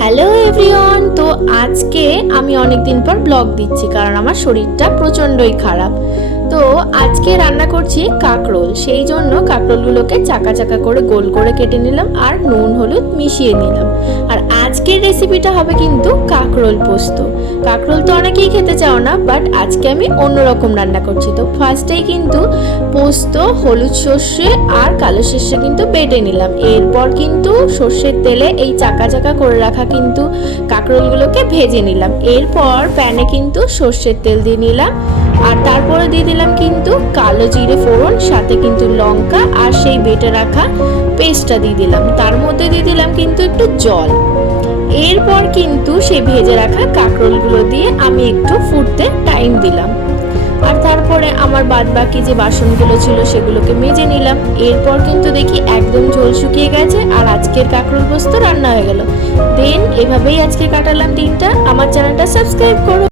Hello everyone তো আজকে আমি অনেক দিন পর ব্লগ দিচ্ছি, কারণ আমার শরীরটা প্রচণ্ডই খারাপ। তো আজকে রান্না করছি কাঁকরোল। সেই জন্য কাঁকরোলগুলোকে চাকা চাকা করে গোল করে কেটে নিলাম আর নুন, হলুদ মিশিয়ে নিলাম। আর আজকের রেসিপিটা হবে কিন্তু কাঁকরোল পোস্ত। কাঁকরোল তো অনেকেই খেতে চাও না বাট আজকে আমি অন্যরকম রান্না করছি। তো ফার্স্টেই কিন্তু পোস্ত, হলুদ সর্ষে আর কালো সর্ষে কিন্তু বেটে নিলাম। এরপর কিন্তু সর্ষের তেলে এই চাকা চাকা করে রাখা কিন্তু কাঁকরোলগুলোকে ভেজে নিলাম। এরপর প্যানে কিন্তু সর্ষের তেল দিয়ে নিলাম। আর তারপরে দিয়ে দিলাম কিন্তু কালো জিরে ফোড়ন, সাথে কিন্তু লঙ্কা আর সেই বেটে রাখা পেস্টটা দিয়ে দিলাম। তার মধ্যে দিয়ে দিলাম কিন্তু একটু জল। এরপর কিন্তু সেই ভেজে রাখা কাঁকরোলগুলো দিয়ে আমি একটু ফুটতে টাইম দিলাম। আর তারপরে আমার বাদ বাকি যে বাসনগুলো ছিল সেগুলোকে মেজে নিলাম। এরপর কিন্তু দেখি একদম ঝোল শুকিয়ে গেছে আর আজকের কাঁকরোল পোস্ত রান্না হয়ে গেল। দেন এভাবেই আজকে কাটালাম দিনটা। আমার চ্যানেলটা সাবস্ক্রাইব করো।